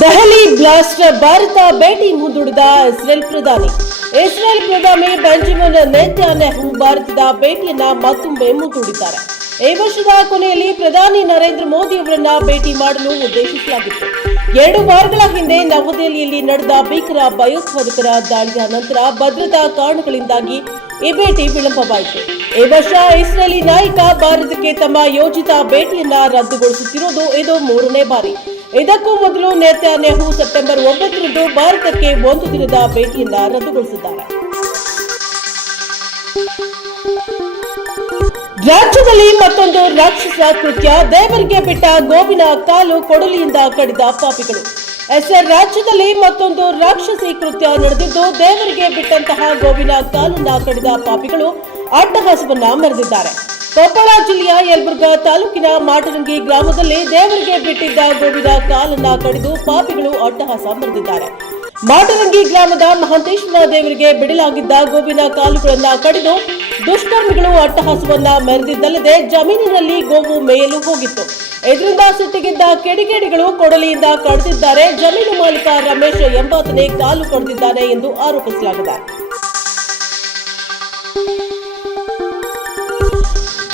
Delhi blast, Bharat ಭೇಟಿ ಮುಂದೂಡಿದ Israel ಪ್ರಧಾನಿ Benjamin Netanyahu ಭಾರತದ ಭೇಟಿಯನ್ನ ಮತ್ತೊಮ್ಮೆ ಮುಂದೂಡಿದ್ದಾರೆ. ಈ ವರ್ಷದ ಕೊನೆಯಲ್ಲಿ ಪ್ರಧಾನಿ ನರೇಂದ್ರ ಮೋದಿ ಅವರನ್ನ ಭೇಟಿ ಮಾಡಲು ಉದ್ದೇಶಿಸಲಾಗಿತ್ತು. 2 ವಾರಗಳ ಹಿಂದೆ ನವದೆಹಲಿಯಲ್ಲಿ ನಡೆದ ಭೀಕರ ಭಯೋತ್ಪಾದಕರ ದಾಳಿಯ ನಂತರ ಭದ್ರತಾ ಕಾರಣಗಳಿಂದಾಗಿ ಈ ಭೇಟಿ ವಿಳಂಬವಾಯಿತು. ಈ ವರ್ಷ ಇಸ್ರೇಲಿ ನಾಯಕ ಭಾರತಕ್ಕೆ ತಮ್ಮ ಯೋಜಿತ ಭೇಟಿಯನ್ನ ರದ್ದುಗೊಳಿಸುತ್ತಿರುವುದು ಇದು 3ನೇ ಬಾರಿ. ಇದಕ್ಕೂ ಮೊದಲು ನೆತನ್ಯಾಹು ಸೆಪ್ಟೆಂಬರ್ 9ರಂದು ಭಾರತಕ್ಕೆ 1 ದಿನದ ಭೇಟಿಯನ್ನ ರದ್ದುಗೊಳಿಸಿದ್ದಾರೆ. ರಾಜ್ಯದಲ್ಲಿ ಮತ್ತೊಂದು ರಾಕ್ಷಸ ಕೃತ್ಯ, ದೇವರಿಗೆ ಬಿಟ್ಟ ಗೋವಿನ ಕಾಲು ಕೊಡಲಿಯಿಂದ ಕಡಿದ ಪಾಪಿಗಳು. ರಾಜ್ಯದಲ್ಲಿ ಮತ್ತೊಂದು ರಾಕ್ಷಸಿ ಕೃತ್ಯ ನಡೆದಿದ್ದು, ದೇವರಿಗೆ ಬಿಟ್ಟಂತಹ ಗೋವಿನ ಕಾಲನ್ನ ಕಡಿದ ಪಾಪಿಗಳು ಅಟ್ಟಹಾಸವನ್ನ ಮೆರೆದಿದ್ದಾರೆ. ಕೊಪ್ಪಳ ಜಿಲ್ಲೆಯ ಯಲಬುರ್ಗಾ ತಾಲೂಕಿನ ಮಾಟರಂಗಿ ಗ್ರಾಮದಲ್ಲಿ ದೇವರಿಗೆ ಬಿಟ್ಟಿದ್ದ ಗೋವಿನ ಕಾಲನ್ನ ಕಡಿದು ಪಾಪಿಗಳು ಅಟ್ಟಹಾಸ ಮೆರೆದಿದ್ದಾರೆ. ಮಾಟರಂಗಿ ಗ್ರಾಮದ ಮಹಂತೇಶ್ವರ ದೇವರಿಗೆ ಬಿಡಲಾಗಿದ್ದ ಗೋವಿನ ಕಾಲುಗಳನ್ನ ಕಡಿದು ದುಷ್ಕರ್ಮಿಗಳು ಅಟ್ಟಹಾಸವನ್ನ ಮೆರೆದಿದ್ದಲ್ಲದೆ ಜಮೀನಿನಲ್ಲಿ ಗೋವು ಮೇಯಲು ಹೋಗಿತ್ತು. ಇದರಿಂದ ಸಿಟ್ಟಿಗೆದ್ದ ಕಿಡಿಗೇಡಿಗಳು ಕೊಡಲಿಯಿಂದ ಕಡಿದಿದ್ದಾರೆ. ಜಮೀನು ಮಾಲೀಕ ರಮೇಶ್ ಎಂಬಾತನೇ ಕಾಲು ಕಡಿದಿದ್ದಾನೆ ಎಂದು ಆರೋಪಿಸಲಾಗಿದೆ.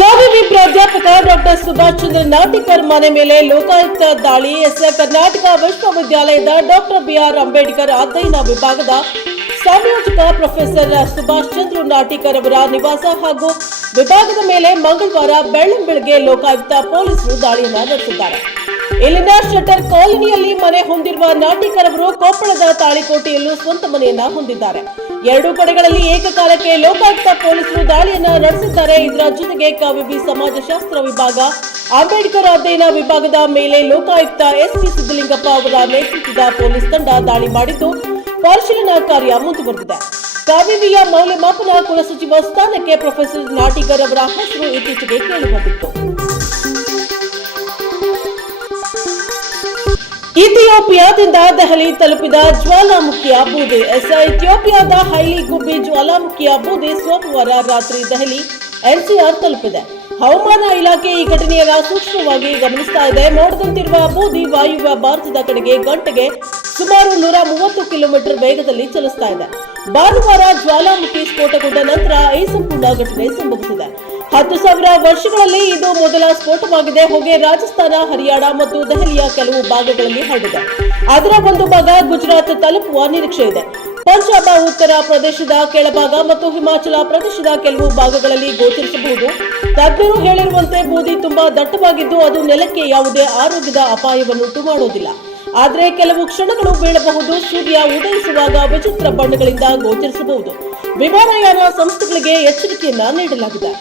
ಕಾವೇರಿ ಪ್ರಾಧ್ಯಾಪಕ ಡಾಕ್ಟರ್ ಸುಭಾಷ್ ಚಂದ್ರ ನಾಟಿಕರ್ ಮನೆ ಮೇಲೆ ಲೋಕಾಯುಕ್ತ ದಾಳಿ. ಕರ್ನಾಟಕ ವಿಶ್ವವಿದ್ಯಾಲಯದ ಡಾಕ್ಟರ್ ಬಿಆರ್ ಅಂಬೇಡ್ಕರ್ ಅಧ್ಯಯನ ವಿಭಾಗದ ಸಂಯೋಜಕ ಪ್ರೊಫೆಸರ್ ಸುಭಾಷ್ ಚಂದ್ರ ನಾಟಿಕರ್ ಅವರ ನಿವಾಸ ಹಾಗೂ ವಿಭಾಗದ ಮೇಲೆ ಮಂಗಳವಾರ ಬೆಳ್ಳಂಬೆಳಗ್ಗೆ ಲೋಕಾಯುಕ್ತ ಪೊಲೀಸರು ದಾಳಿಯನ್ನು ನಡೆಸಿದ್ದಾರೆ. ಇಲ್ಲಿನ ಶಟರ್ ಕಾಲೋನಿಯಲ್ಲಿ ಮನೆ ಹೊಂದಿರುವ ನಾಟಿಕರ್ ಅವರು ಕೊಪ್ಪಳದ ತಾಳಿಕೋಟೆಯಲ್ಲೂ ಸ್ವಂತ ಮನೆಯನ್ನ ಹೊಂದಿದ್ದಾರೆ. 2 ಕಡೆಗಳಲ್ಲಿ ಏಕಕಾಲಕ್ಕೆ ಲೋಕಾಯುಕ್ತ ಪೊಲೀಸರು ದಾಳಿಯನ್ನ ನಡೆಸಿದ್ದಾರೆ. ಇದರ ಜೊತೆಗೆ ಕಾವೇರಿ ಸಮಾಜಶಾಸ್ತ್ರ ವಿಭಾಗ, ಅಂಬೇಡ್ಕರ್ ಅಧ್ಯಯನ ವಿಭಾಗದ ಮೇಲೆ ಲೋಕಾಯುಕ್ತ ಎಸ್ಪಿ ಸಿದ್ದಲಿಂಗಪ್ಪ ಅವರ ನೇತೃತ್ವದ ಪೊಲೀಸ್ ತಂಡ ದಾಳಿ ಮಾಡಿದ್ದು ಪರಿಶೀಲನಾ ಕಾರ್ಯ ಮುಂದುವರೆದಿದೆ. ಕಾವೇರಿಯ ಮೌಲ್ಯಮಾಪನ ಕುಲಸಚಿವ ಸ್ಥಾನಕ್ಕೆ ಪ್ರೊಫೆಸರ್ ನಾಟಿಕರ್ ಅವರ ಹೆಸರು ಇತ್ತೀಚೆಗೆ ಕೇಳಿಬಂದಿತ್ತು. ಇಥಿಯೋಪಿಯಾದಿಂದ ದೆಹಲಿ ತಲುಪಿದ ಜ್ವಾಲಾಮುಖಿಯ ಬೂದಿ. ಇಥಿಯೋಪಿಯಾದ ಹೈಲಿ ಗುಬ್ಬಿ ಜ್ವಾಲಾಮುಖಿಯ ಬೂದಿ ಸೋಮವಾರ ರಾತ್ರಿ ದೆಹಲಿ ಎನ್ಸಿಆರ್ ತಲುಪಿದೆ. ಹವಾಮಾನ ಇಲಾಖೆ ಈ ಘಟನೆಯನ್ನ ಸೂಕ್ಷ್ಮವಾಗಿ ಗಮನಿಸ್ತಾ ಇದೆ. ಮೋಡದಂತಿರುವ ಬೂದಿ ವಾಯುವ್ಯ ಭಾರತದ ಕಡೆಗೆ ಗಂಟೆಗೆ ಸುಮಾರು 130 ಕಿಲೋಮೀಟರ್ ವೇಗದಲ್ಲಿ ಚಲಿಸ್ತಾ ಇದೆ. ಭಾನುವಾರ ಜ್ವಾಲಾಮುಖಿ ಸ್ಫೋಟಗೊಂಡ ನಂತರ ಈ ಸಂಪೂರ್ಣ ಘಟನೆ ಸಂಭವಿಸಿದೆ. 10,000 ವರ್ಷಗಳಲ್ಲಿ ಇದು ಮೊದಲ ಸ್ಫೋಟವಾಗಿದೆ. ಹೊಗೆ ರಾಜಸ್ಥಾನ, ಹರಿಯಾಣ ಮತ್ತು ದೆಹಲಿಯ ಕೆಲವು ಭಾಗಗಳಲ್ಲಿ ಹರಡಿದೆ. ಅದರ ಒಂದು ಭಾಗ ಗುಜರಾತ್ ತಲುಪುವ ನಿರೀಕ್ಷೆ ಇದೆ. ಪಂಜಾಬ್, ಉತ್ತರ ಪ್ರದೇಶದ ಕೆಳಭಾಗ ಮತ್ತು ಹಿಮಾಚಲ ಪ್ರದೇಶದ ಕೆಲವು ಭಾಗಗಳಲ್ಲಿ ಗೋಚರಿಸಬಹುದು. ತಜ್ಞರು ಹೇಳಿರುವಂತೆ ಬೂದಿ ತುಂಬಾ ದಟ್ಟವಾಗಿದ್ದು ಅದು ನೆಲಕ್ಕೆ ಯಾವುದೇ ಆರೋಗ್ಯದ ಅಪಾಯವನ್ನುಂಟು ಮಾಡುವುದಿಲ್ಲ. ಆದರೆ ಕೆಲವು ಕ್ಷಣಗಳು ಬೀಳಬಹುದು. ಸೂರ್ಯ ಉದಯಿಸುವಾಗ ವಿಚಿತ್ರ ಬಣ್ಣಗಳಿಂದ ಗೋಚರಿಸಬಹುದು. ವಿಮಾನಯಾನ ಸಂಸ್ಥೆಗಳಿಗೆ ಎಚ್ಚರಿಕೆಯನ್ನ ನೀಡಲಾಗಿದೆ.